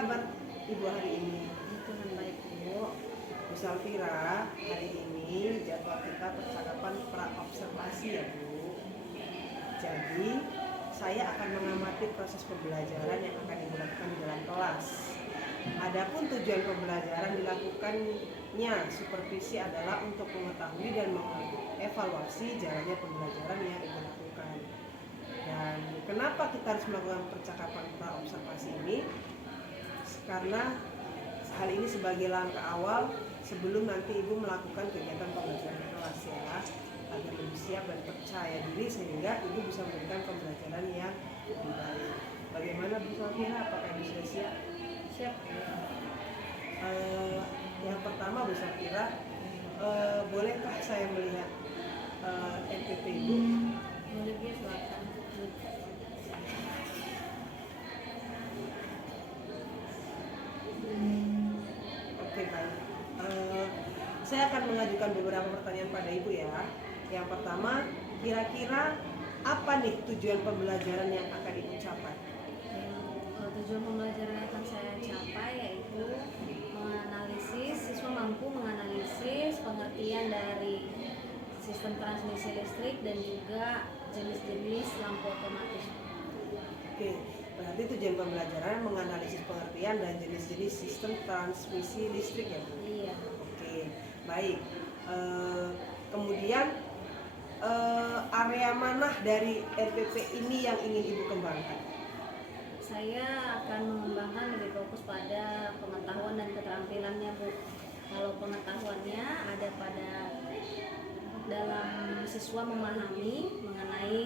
kabar Ibu hari ini? Dengan baik Bu. Bu Salvira, hari ini jadwal kita percakapan pra-observasi ya Bu. Jadi, saya akan mengamati proses pembelajaran yang akan dilakukan di dalam kelas. Adapun tujuan pembelajaran dilakukannya supervisi adalah untuk mengetahui dan mengevaluasi jalannya pembelajaran yang dilakukan. Dan kenapa kita harus melakukan percakapan pra-observasi ini? Karena hal ini sebagai langkah awal sebelum nanti Ibu melakukan kegiatan pembelajaran kelas ya, agar lebih siap dan percaya diri sehingga Ibu bisa memberikan pembelajaran yang lebih baik. Bagaimana Bu Salvira? Apakah Ibu sudah siap? Siap. Yang pertama Bu Salvira, bolehkah saya melihat NPT Ibu? Boleh Bu, silakan. Oke, baik. Saya akan mengajukan beberapa pertanyaan pada Ibu ya. Yang pertama, kira-kira apa nih tujuan pembelajaran yang akan Ibu capai? Tujuan pembelajaran yang akan saya capai yaitu menganalisis, siswa mampu menganalisis pengertian dari sistem transmisi listrik dan juga jenis-jenis lampu otomatis. Oke, berarti tujuan pembelajaran menganalisis pengertian dan jenis-jenis sistem transmisi listrik ya Bu? Iya. Oke, baik. Kemudian area mana dari RPP ini yang ingin Ibu kembangkan? Saya akan mengembangkan lebih fokus pada pengetahuan dan keterampilannya Bu. Kalau pengetahuannya ada pada dalam siswa memahami mengenai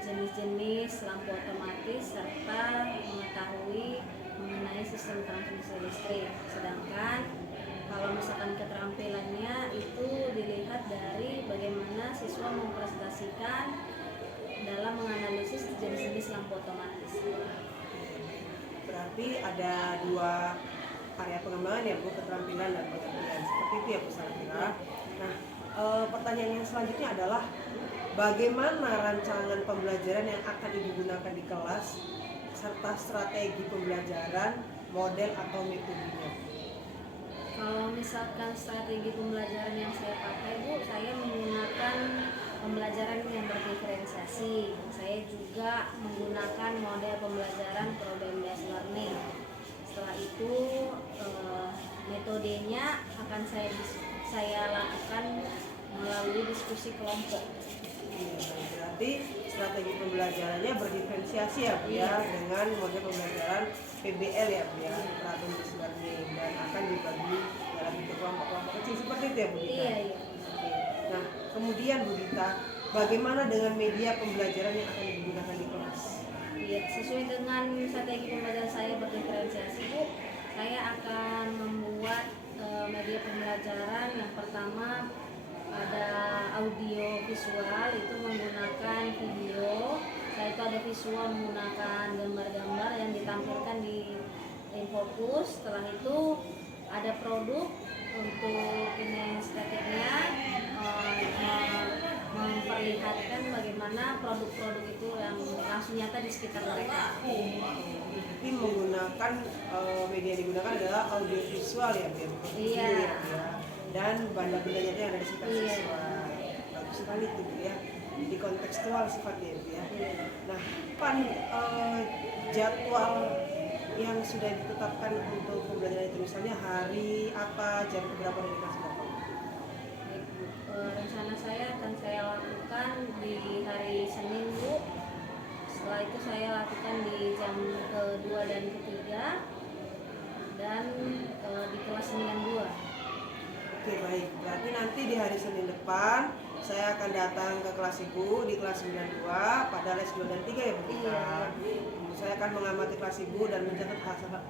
jenis-jenis lampu otomatis serta mengetahui mengenai sistem transmisi listrik. Sedangkan kalau misalkan keterampilannya itu dilihat dari bagaimana siswa mempresentasikan dalam menganalisis jenis-jenis lampu otomatis. Berarti ada dua area pengembangan ya Bu, keterampilan dan pengertian. Seperti itu ya Bu Salvira. Nah, pertanyaan yang selanjutnya adalah bagaimana rancangan pembelajaran yang akan Ibu gunakan di kelas serta strategi pembelajaran, model atau metodenya? Kalau misalkan strategi pembelajaran yang saya pakai Bu, saya menggunakan pembelajaran yang berdiferensiasi. Saya juga menggunakan model pembelajaran problem based learning. Setelah itu metodenya akan saya lakukan melalui diskusi kelompok. Berarti strategi pembelajarannya berdiferensiasi ya Bu ya, dengan model pembelajaran PBL ya Bu ya, problem based learning, dan akan dibagi dalam bentuk kelompok-kelompok kecil seperti itu ya Bu Dita? Iya. Nah, kemudian Bu Dita, bagaimana dengan media pembelajaran yang akan digunakan di kelas? Iya, sesuai dengan strategi pembelajaran saya berdiferensiasi Bu, saya akan membuat media pembelajaran. Yang pertama ada audio visual, itu menggunakan video. Setelah itu ada visual menggunakan gambar-gambar yang ditampilkan di Infokus. Setelah itu ada produk untuk kinestetiknya, memperlihatkan bagaimana produk-produk itu yang langsung nyata di sekitar mereka. Jadi menggunakan media yang digunakan adalah audio visual ya Bu? Iya. Ya. Dan benda-bendanya yang ada di sekitar siswa. Bagus sekali itu Bu ya, di kontekstual sifatnya Bu ya. Nah, jadwal yang sudah ditetapkan untuk pembelajaran itu, misalnya hari apa, jam berapa, dari kelas berapa? Rencana saya akan saya lakukan di hari Senin Bu. Setelah itu saya lakukan di jam kedua dan ketiga, dan di kelas 92. Oke, baik, berarti nanti di hari Senin depan saya akan datang ke kelas Ibu di kelas 92 pada les 2 dan 3 ya Bu Dita. Saya akan mengamati kelas Ibu dan mencatat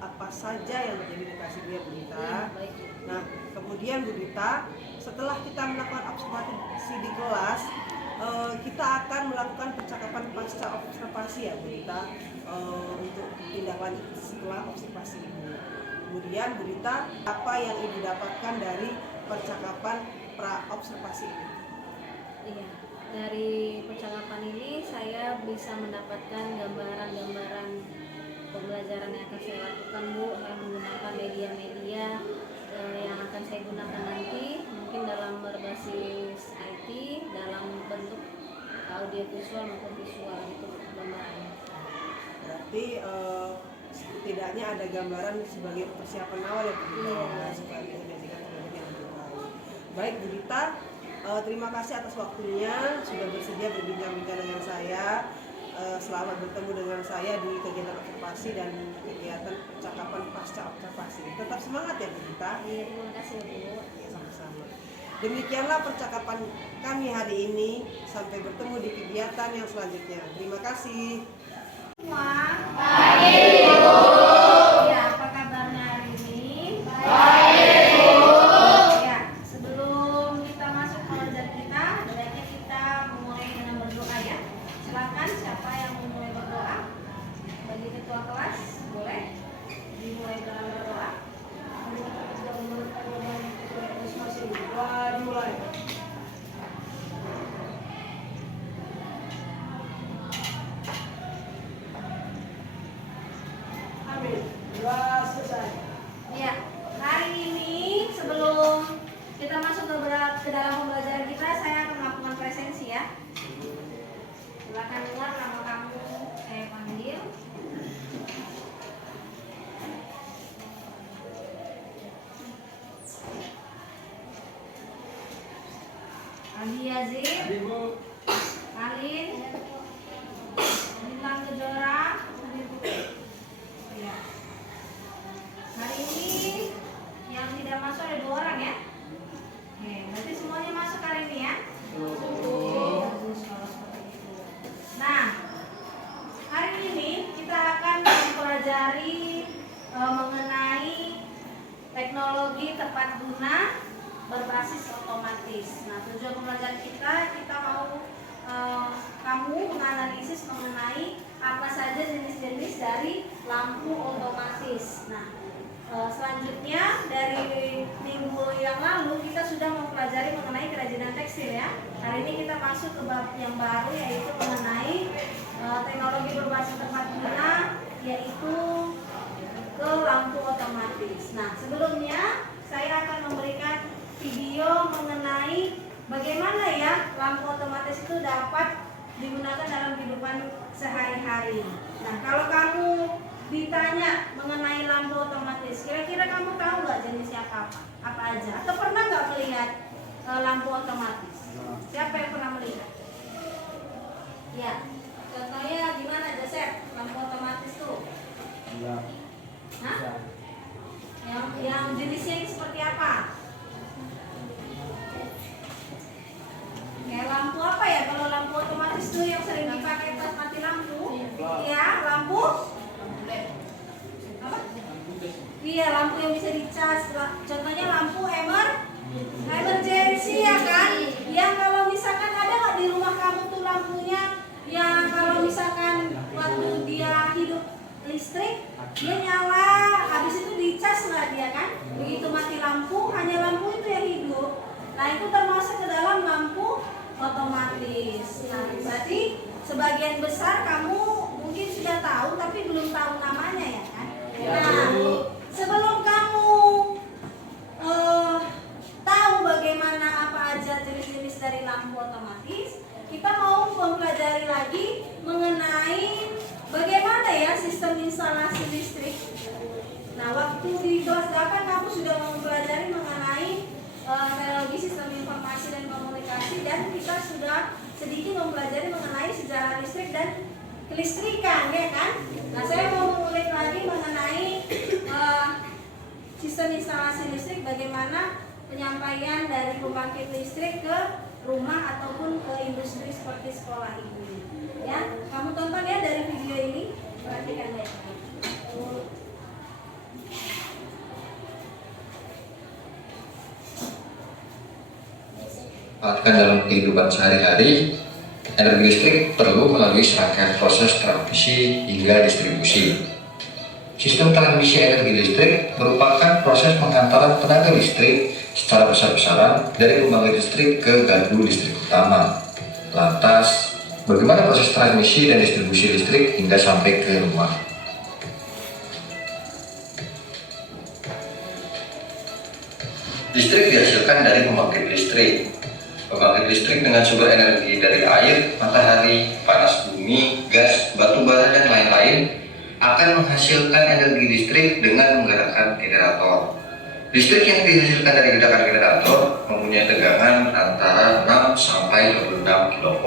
apa saja yang terjadi di kelas Ibu ya Bu Dita. Nah, kemudian Bu Dita, setelah kita melakukan observasi di kelas, kita akan melakukan percakapan pasca observasi ya Bu Dita, untuk tindak lanjut setelah observasi Ibu. Kemudian Bu Dita, apa yang Ibu dapatkan dari percakapan pra-observasi ini? Iya, dari percakapan ini saya bisa mendapatkan gambaran-gambaran pembelajaran yang akan saya lakukan Bu, saya menggunakan media-media yang akan saya gunakan nanti, mungkin dalam berbasis IT, dalam bentuk audio visual maupun visual itu gambarannya. Berarti setidaknya ada gambaran sebagai persiapan awal ya Bu Dita, supaya bisa menjadikan teman-teman yang lebih baik. Baik Bu Dita, terima kasih atas waktunya sudah bersedia berbincang-bincang dengan saya. Selamat bertemu dengan saya di kegiatan observasi dan kegiatan percakapan pasca observasi. Tetap semangat ya Bu Dita. Iya, terima kasih Bu. Sama-sama. Demikianlah percakapan kami hari ini. Sampai bertemu di kegiatan yang selanjutnya. Terima kasih. Semua. Baik Bu. Ya, apa kabarnya hari ini? Baik Bu. Ya, sebelum kita masuk pelajaran kita, sebaiknya kita memulai dengan berdoa ya. Silakan siapa yang mau mulai berdoa? Bagi ketua kelas, boleh dimulai dengan berdoa. Dimulai. Amin. Selesai. Ya, hari ini sebelum kita masuk ke dalam pembelajaran kita, saya akan melakukan presensi ya. Silakan dengar nama kamu saya panggil. Andi Yazid, Alin, Bintang Kejora. Ya. Hari ini yang tidak masuk ada 2 orang ya. Oke, berarti semuanya masuk hari ini ya. Bagus kalau seperti itu. Nah, hari ini kita akan mempelajari mengenai teknologi tepat guna berbasis otomatis. Nah, tujuan pembelajaran kita mau kamu menganalisis mengenai apa saja jenis-jenis dari lampu otomatis. Nah, selanjutnya dari minggu yang lalu kita sudah mempelajari mengenai kerajinan tekstil ya. Hari ini kita masuk ke bab yang baru, yaitu mengenai teknologi berbasis tepat guna, yaitu ke lampu otomatis. Nah, sebelumnya saya akan memberikan video mengenai bagaimana ya lampu otomatis itu dapat digunakan dalam kehidupan sehari-hari. Nah, kalau kamu ditanya mengenai lampu otomatis, kira-kira kamu tahu nggak jenisnya apa aja? Atau pernah nggak melihat lampu otomatis? Siapa yang pernah melihat? Ya, contohnya gimana Joseph? Lampu otomatis tuh? Iya. Hah? Yang jenisnya ini seperti apa? Kayak lampu apa ya? Kalau lampu otomatis tuh yang sering dipakai pas mati lampu. Iya, lampu. Apa? Iya, lampu yang bisa dicas. Contohnya lampu emergency ya kan? Yang kalau misalkan ada nggak di rumah kamu tuh lampunya, yang kalau misalkan waktu dia hidup listrik dia nyala, habis itu dicas nggak dia kan? Begitu mati lampu, hanya lampu itu yang hidup. Nah, itu termasuk ke dalam lampu otomatis. Nah, berarti sebagian besar kamu mungkin sudah tahu tapi belum tahu namanya ya kan? Nah, sebelum kamu tahu bagaimana apa aja jenis-jenis dari lampu otomatis, kita mau mempelajari lagi mengenai bagaimana ya sistem instalasi listrik. Nah, waktu di kelas 8 kamu sudah mempelajari mengenai teknologi sistem informasi dan komunikasi, dan kita sudah sedikit mempelajari mengenai sejarah listrik dan kelistrikan ya kan. Nah, saya mau mengulik lagi mengenai sistem instalasi listrik, bagaimana penyampaian dari pembangkit listrik ke rumah ataupun ke industri seperti sekolah ini. Ya, kamu tonton ya dari video ini, perhatikan baik-baik. Dalam kehidupan sehari-hari, energi listrik perlu melalui serangkaian proses transmisi hingga distribusi. Sistem transmisi energi listrik merupakan proses pengantaran tenaga listrik secara besar-besaran dari pembangkit listrik ke gardu listrik utama. Lantas, bagaimana proses transmisi dan distribusi listrik hingga sampai ke rumah? Listrik dihasilkan dari pembangkit listrik. Pembangkit listrik dengan sumber energi dari air, matahari, panas bumi, gas, batu bara, dan lain-lain akan menghasilkan energi listrik dengan menggerakkan generator. Listrik yang dihasilkan dari gerakan generator mempunyai tegangan antara 6 sampai 26 kV.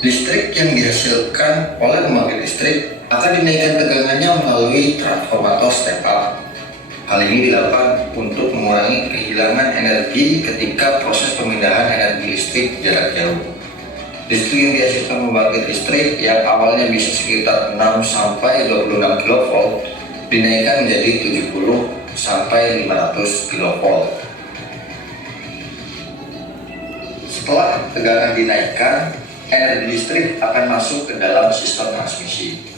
Listrik yang dihasilkan oleh pembangkit listrik akan dinaikkan tegangannya melalui transformator step up. Hal ini dilakukan untuk mengurangi kehilangan energi ketika proses pemindahan energi listrik jarak jauh. Listrik yang dihasilkan pembangkit listrik yang awalnya bisa sekitar 6 sampai 26 kV dinaikkan menjadi 70 sampai 500 kV. Setelah tegangan dinaikkan, energi listrik akan masuk ke dalam sistem transmisi.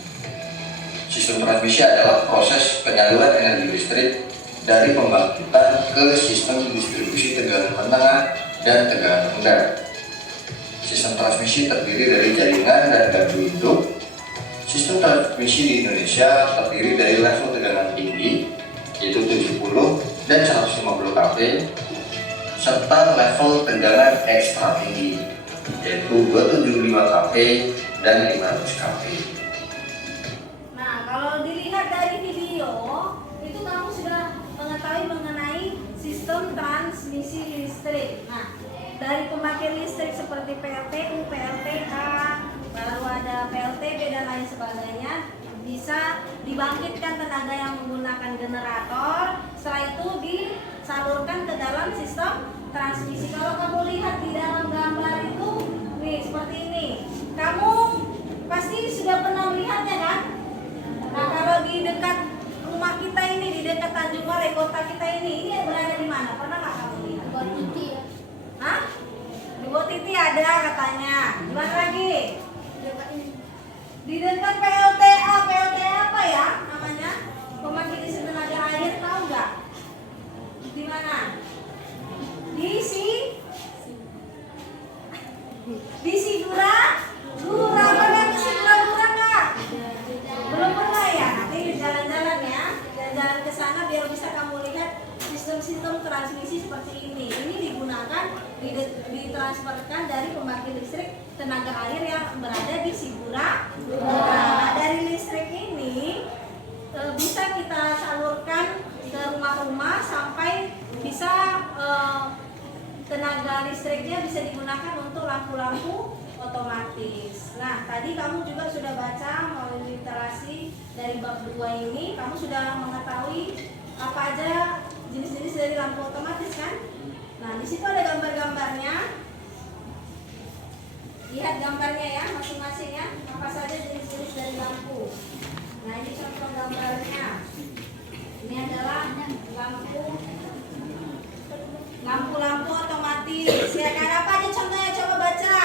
Sistem transmisi adalah proses penyaluran energi listrik dari pembangkitan ke sistem distribusi tegangan menengah dan tegangan rendah. Sistem transmisi terdiri dari jaringan dan gardu induk. Sistem transmisi di Indonesia terdiri dari level tegangan tinggi, yaitu 70 dan 150 kV, serta level tegangan ekstra tinggi, yaitu 275 kV dan 500 kV. Nah, kalau dilihat dari video, itu kamu sudah mengetahui mengenai sistem transmisi listrik. Nah, dari pembangkit listrik seperti PLTU, PLTK, baru ada PLTB dan lain sebagainya, bisa dibangkitkan tenaga yang menggunakan generator. Setelah itu disalurkan ke dalam sistem transmisi. Kalau kamu lihat di dalam gambar itu, nih seperti ini. Kamu pasti sudah pernah melihatnya kan? Nah, kalau di dekat rumah kita ini, di dekat Tanjung Balai, kota kita ini berada di mana? Pernah nggak kamu lihat? Buat Titi ya. Hah? Di Bawah Titi ada katanya. Di mana lagi? Di dekat PLTA. PLTA apa ya namanya? Pembangkit listrik tenaga air, tahu nggak? Di mana? Di Sigura? Gura, pernah ke Sigura nggak? Belum pernah ya? Nanti jalan-jalan ya, jalan-jalan ke sana biar bisa kamu lihat sistem-sistem transmisi seperti ini. Ini digunakan, ditransferkan dari pembangkit listrik tenaga air yang berada di Sigura. Nah, dari listrik ini bisa kita salurkan ke rumah-rumah sampai bisa tenaga listriknya bisa digunakan untuk lampu-lampu otomatis. Nah, tadi kamu juga sudah baca melalui literasi dari bab 2 ini, kamu sudah mengetahui apa aja jenis-jenis dari lampu otomatis kan? Nah, di situ ada gambar-gambarnya. Lihat gambarnya ya, masing-masing ya. Apa saja jenis-jenis dari lampu. Nah, ini contoh gambarnya. Ini adalah lampu-lampu otomatis. Ya kan, apa aja contohnya, coba baca.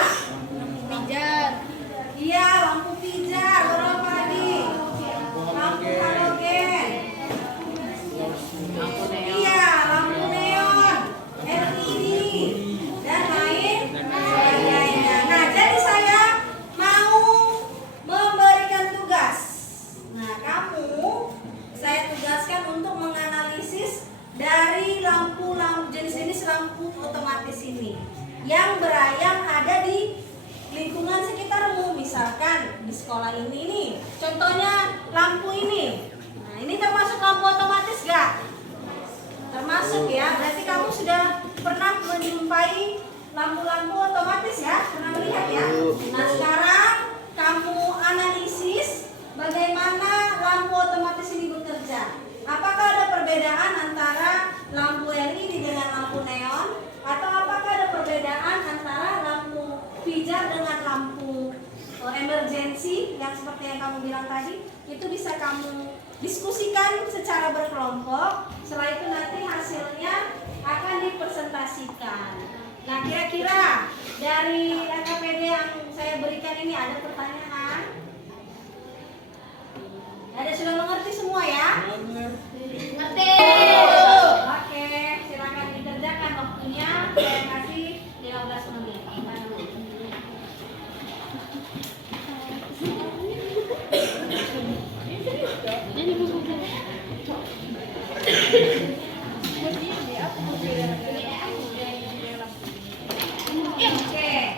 Pijar. Iya, lampu pijar. Berapa lagi? Lampu halogen. Iya, lampu neon, LED dan lain sebagainya. Nah, jadi saya mau memberikan tugas. Nah, saya tugaskan untuk menganalisis dari lampu-lampu jenis-jenis lampu otomatis ini yang ada di lingkungan sekitarmu. Misalkan di sekolah ini nih, contohnya lampu ini. Nah, ini termasuk lampu otomatis gak? Termasuk ya, berarti kamu sudah pernah menjumpai lampu-lampu otomatis ya? Pernah melihat ya? Nah, sekarang kamu analisis bagaimana lampu otomatis ini bekerja. Apakah ada perbedaan antara lampu LED dengan lampu neon? Atau apakah ada perbedaan antara lampu pijar dengan lampu emergency yang seperti yang kamu bilang tadi? Itu bisa kamu diskusikan secara berkelompok. Setelah itu nanti hasilnya akan dipresentasikan. Nah, kira-kira dari LKPD yang saya berikan ini ada pertanyaan? Ada sudah mengerti semua ya? Ngerti. Oke, silakan dikerjakan waktunya. Saya kasih 15 menit. Ini Oke.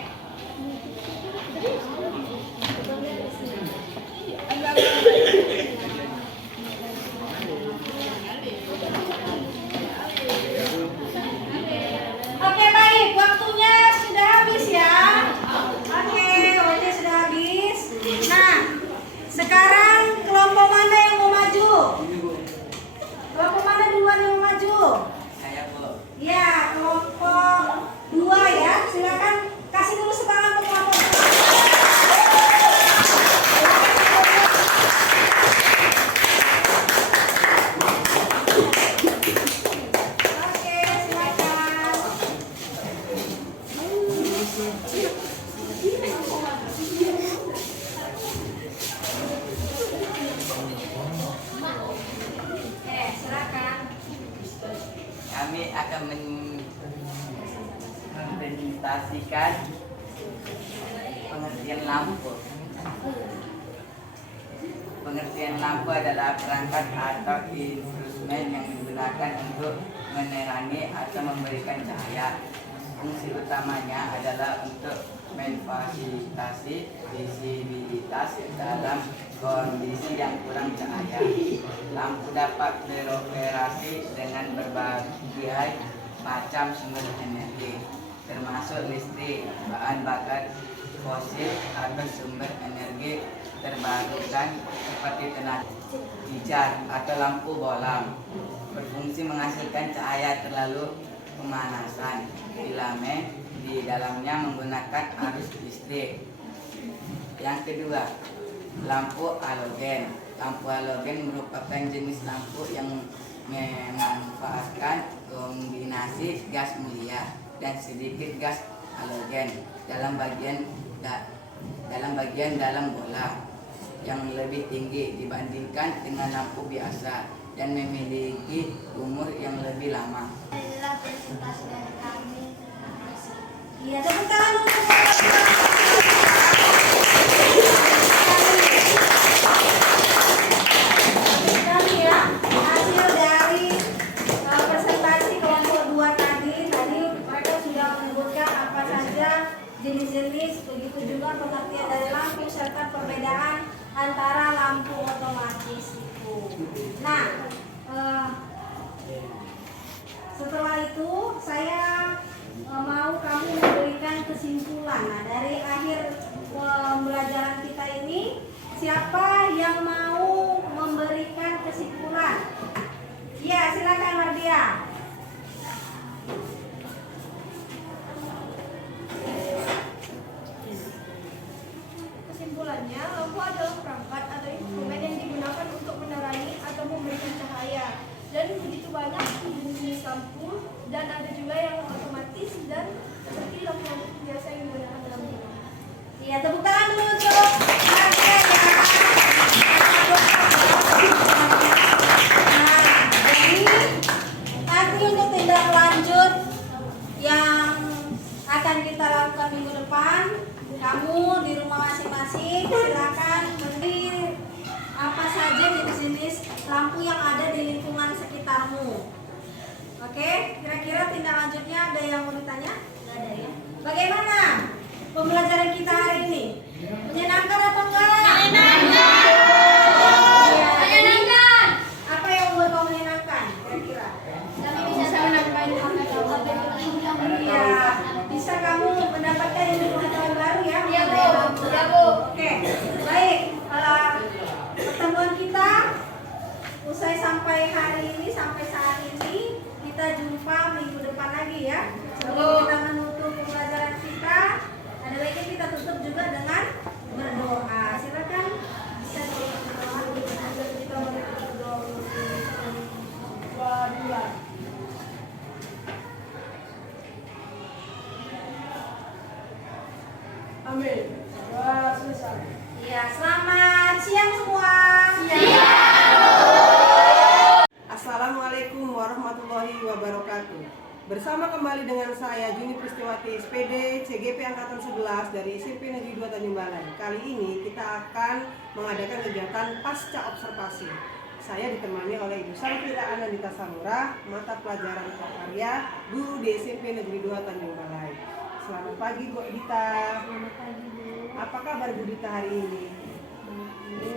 Oke, baik, waktunya sudah habis ya. Oke, waktunya sudah habis. Nah, sekarang kelompok mana yang mau maju? Kelompok mana duluan yang mau maju? Saya Bu. Ya, kelompok 2 ya. Silakan kasih dulu semangat untuk kelompok 2. Oke, silakan. Oke, silakan. Kami akan mempresentasikan pengertian lampu. Pengertian lampu adalah perangkat atau instrumen yang digunakan untuk menerangi atau memberikan cahaya. Fungsi utamanya adalah untuk memfasilitasi visibilitas dalam kondisi yang kurang cahaya. Lampu dapat beroperasi dengan berbagai macam sumber energi, termasuk listrik, bahan bakar fosil, atau sumber energi terbarukan seperti tenaga pijar atau lampu bolam. Berfungsi menghasilkan cahaya terlalu pemanasan. Filament di dalamnya menggunakan arus listrik. Yang kedua, lampu halogen. Lampu halogen merupakan jenis lampu yang memanfaatkan kombinasi gas mulia dan sedikit gas halogen dalam bagian dalam bola yang lebih tinggi dibandingkan dengan lampu biasa dan memiliki umur yang lebih lama. Inilah presentasi dari kami. Terima kasih. Iya, tepuk tangan untuk kami ya. Hasil dari presentasi kelompok 2 tadi mereka sudah menyebutkan apa saja jenis-jenis, begitu juga pengertian dari lampu serta perbedaan antara lampu otomatis itu. Nah, setelah itu saya mau kamu memberikan kesimpulan. Nah, dari akhir pembelajaran kita ini, siapa yang mau memberikan kesimpulan? Ya, silakan Mardia. Kesimpulannya, lampu adalah perangkat atau instrumen yang digunakan untuk menerangi atau memberikan cahaya. Dan begitu banyak jenis lampu, dan ada juga yang otomatis dan seperti lampu biasa yang digunakan dalam rumah. Iya, tepuk tangan dulu untuk Mardia ya. Nah, jadi nanti untuk tindak lanjut yang akan kita lakukan minggu depan, kamu di rumah masing-masing silakan beri apa saja jenis-jenis lampu yang ada di lingkungan sekitarmu. Oke, kira-kira tindak lanjutnya ada yang mau ditanya? Nggak ada ya? Bagaimana pembelajaran kita hari ini? Menyenangkan atau enggak? Menyenangkan. Iya. Menyenangkan. Apa yang membuat kau menyenangkan? Kira-kira? Kami bisa menambahkan Iya, bisa kamu mendapatkan ilmu-ilmu baru ya? Iya, Bu. Iya, Bu. Oke, baik. Pertemuan kita usai sampai hari ini, sampai saat ini, kita jumpa minggu depan lagi ya. Sebelum kita menutup pembelajaran kita, ada baiknya kita tutup juga dengan berdoa. Silakan bisa berdoa. Kita berdoa dua. Amin. Wah, selesai. Ya, selamat siang semua. Assalamualaikum warahmatullahi wabarakatuh. Bersama kembali dengan saya Juni Pristiwati SPD CGP Angkatan 11 dari SMP Negeri 2 Tanjung Balai. Kali ini kita akan mengadakan kegiatan pasca observasi. Saya ditemani oleh Ibu Sarfira Anandita Samura, mata pelajaran prakarya, guru di SMP Negeri 2 Tanjung Balai. Selamat pagi Bu Dita. Selamat pagi Bu. Apa kabar Bu Dita hari ini? Bu.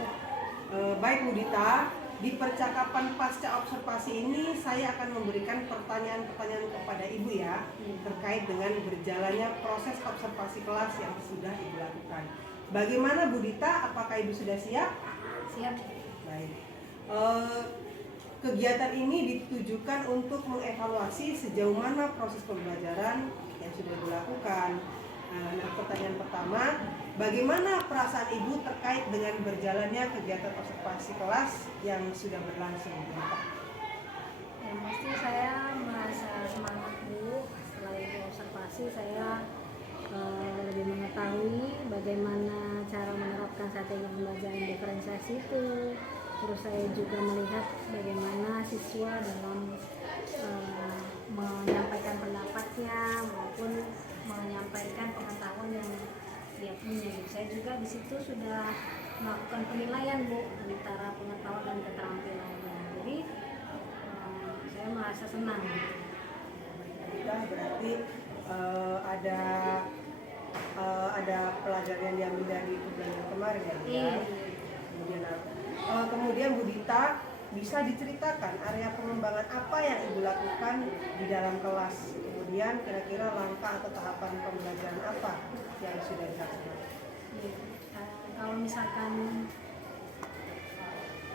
Baik Bu Dita, di percakapan pasca observasi ini saya akan memberikan pertanyaan-pertanyaan kepada Ibu ya, terkait dengan berjalannya proses observasi kelas yang sudah Ibu lakukan. Bagaimana Bu Dita? Apakah Ibu sudah siap? Siap. Baik. Kegiatan ini ditujukan untuk mengevaluasi sejauh mana proses pembelajaran yang sudah dilakukan. Nah, pertanyaan pertama, bagaimana perasaan Ibu terkait dengan berjalannya kegiatan observasi kelas yang sudah berlangsung? Yang pasti saya merasa semangat Bu. Setelah Ibu observasi, saya lebih mengetahui bagaimana cara menerapkan strategi pembelajaran diferensiasi itu. Terus saya juga melihat bagaimana siswa dalam menyampaikan pendapatnya maupun menyampaikan pengetahuan yang dia punya. Saya juga di situ sudah melakukan penilaian Bu antara pengetahuan dan keterampilannya. Jadi saya merasa senang. Berarti ada pelajaran yang diambil dari pembelajaran kemarin ya? Iya. Kemudian Bu Dita, bisa diceritakan area pengembangan apa yang Ibu lakukan di dalam kelas? Kemudian kira-kira langkah atau tahapan pembelajaran apa yang sudah dilakukan? Kalau misalkan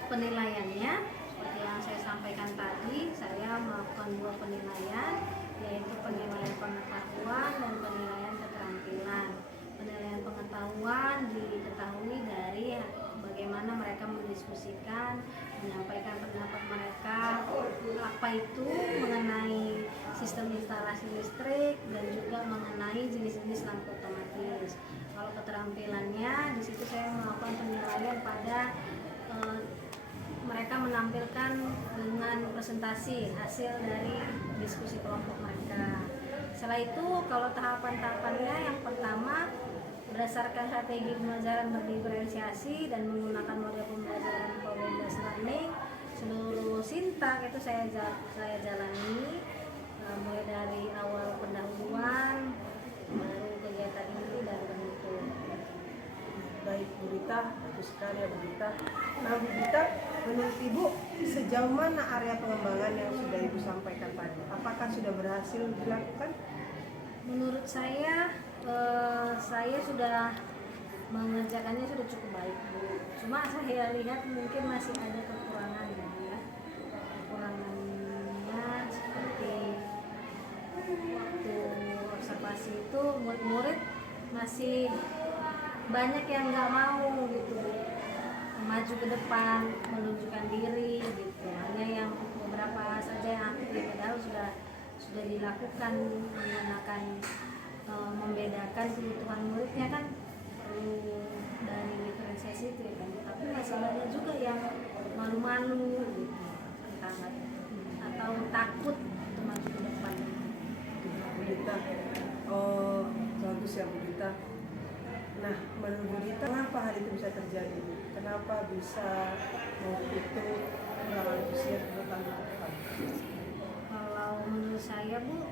penilaiannya seperti yang saya sampaikan tadi, saya melakukan 2 penilaian, yaitu penilaian pengetahuan dan penilaian keterampilan. Penilaian pengetahuan diketahui dari bagaimana mereka mendiskusikan, menyampaikan pendapat mereka, apa itu mengenai sistem instalasi listrik dan juga mengenai jenis-jenis lampu otomatis. Kalau keterampilannya, di situ saya melakukan penilaian pada mereka menampilkan dengan presentasi hasil dari diskusi kelompok mereka. Setelah itu, kalau tahapan-tahapannya, yang pertama berdasarkan strategi pembelajaran berdiferensiasi dan menggunakan model pembelajaran problem based learning, seluruh sintak itu saya jalani, mulai dari awal pendahuluan, baru kegiatan inti dan penutup. Baik Bu Dita, bagus sekali ya Bu Dita. Nah Bu Dita, menurut Ibu sejauh mana area pengembangan yang sudah Ibu sampaikan tadi? Apakah sudah berhasil dilakukan? Menurut saya sudah mengerjakannya sudah cukup baik Bu. Cuma saya lihat mungkin masih ada kekurangan ya. Kekurangannya seperti waktu observasi itu murid-murid masih banyak yang nggak mau gitu maju ke depan menunjukkan diri gitu. Hanya yang beberapa saja yang aktif, padahal sudah dilakukan menggunakan membedakan kebutuhan muridnya kan perlu dari diferensiasi itu ya kan, tapi masih banyak juga yang malu-malu gitu, atau takut untuk maju ke depan. Bu Dita, bagus ya Bu Dita. Nah, menurut Bu Dita, kenapa hal itu bisa terjadi? Kenapa bisa itu kurang antusias tentang depan? Kalau menurut saya Bu,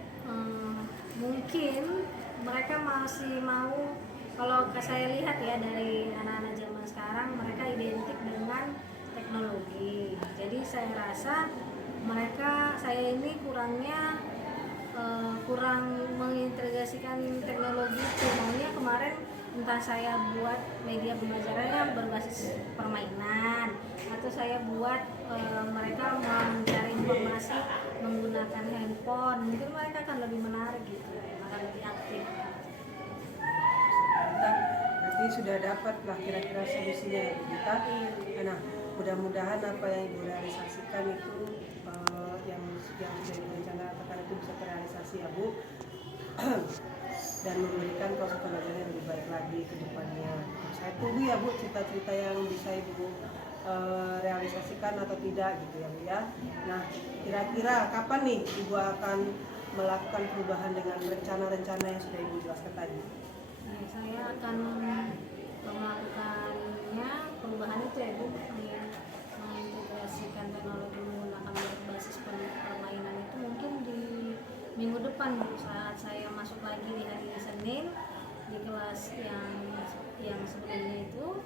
mungkin mereka masih mau, kalau saya lihat ya dari anak-anak zaman sekarang, mereka identik dengan teknologi. Jadi saya rasa saya ini kurang mengintegrasikan teknologi itu. Maunya kemarin entah saya buat media pembelajarannya berbasis permainan, atau saya buat mereka mencari informasi menggunakan handphone, mungkin mereka akan lebih menarik gitu, akan lebih aktif. Berarti sudah dapat lah kira-kira solusinya ya Bu Dita. Nah, mudah-mudahan apa yang Ibu realisasikan itu yang sudah direncanakan itu bisa terrealisasi ya Bu. Dan memberikan proses pembelajaran yang lebih baik lagi ke depannya. Saya tunggu ya Bu cita-cita yang bisa Ibu realisasikan atau tidak gitu ya Bu ya. Nah, kira-kira kapan nih Ibu akan melakukan perubahan dengan rencana-rencana yang sudah Ibu jelaskan tadi? Saya akan melakukannya perubahan itu ya Bu, mengintegrasikan teknologi menggunakan berbasis permainan itu mungkin di minggu depan Bu, saat saya masuk lagi di hari Senin Senin di kelas yang sebelumnya itu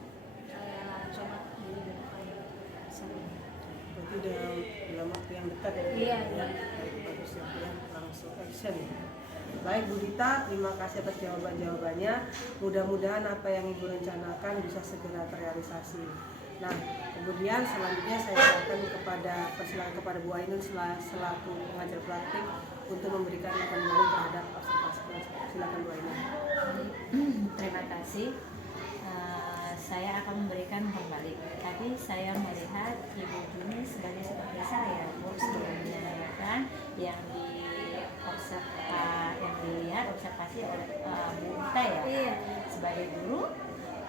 saya coba digunakan sering. Berarti dalam waktu yang dekat ya? Iya, Ya, iya. baik, bagus ya, Bu, ya. Langsung action. Baik Bu Dita, terima kasih atas jawabannya. Mudah-mudahan apa yang Ibu rencanakan bisa segera terrealisasi. Nah, kemudian selanjutnya saya persilakan kepada Bu Ainun selaku pengajar praktik untuk memberikan kembali terhadap observasi kelas. Silakan Bu Ainun. Terima kasih. Saya akan memberikan kembali. Tadi saya melihat Ibu Juni sebagai seperti saya, Bu, sebelumnya ya kan, yang dilihat observasi oleh Bu Dita ya, Iya. sebagai guru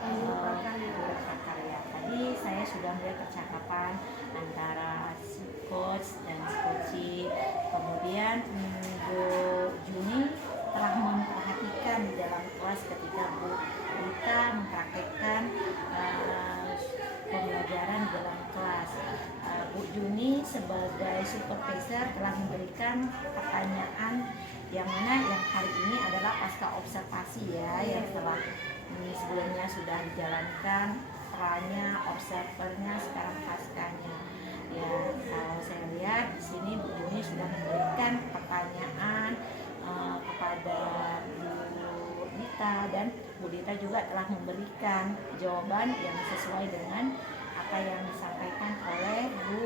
Guru prakarya. guru prakarya. Tadi saya sudah melihat percakapan antara si coach dan si coachee. Kemudian Bu Juni telah memperhatikan di dalam kelas ketika Bu Dita mempraktekkan pembelajaran dalam kelas. Bu Juni sebagai supervisor telah memberikan pertanyaan yang mana yang kali ini adalah pasca observasi ya, yang telah sebelumnya sudah dijalankan perannya, observernya, sekarang paskanya. Ya, kalau saya lihat di sini Bu Juni sudah memberikan pertanyaan kepada Bu Dita, dan Bu Dita juga telah memberikan jawaban yang sesuai dengan apa yang disampaikan oleh Bu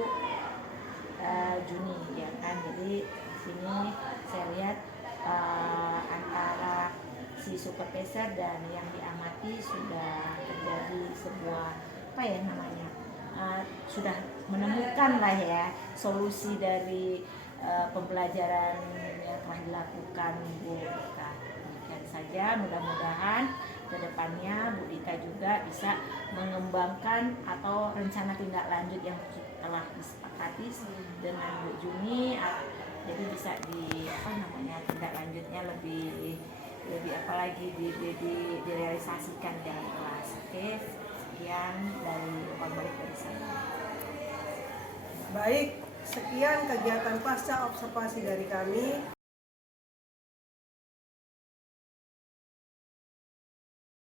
Juni ya kan. Jadi di sini saya lihat antara si supervisor dan yang diamati sudah terjadi sebuah apa ya namanya, sudah menemukan lah ya solusi dari pembelajaran yang telah dilakukan Bu Dita. Demikian saja, mudah-mudahan kedepannya Bu Dita juga bisa mengembangkan atau rencana tindak lanjut yang telah disepakati dengan Bu Juni, jadi bisa tindak lanjutnya lebih apalagi direalisasikan dalam kelas. Oke, sekian dari balik dari saya. Baik, sekian kegiatan pasca observasi dari kami.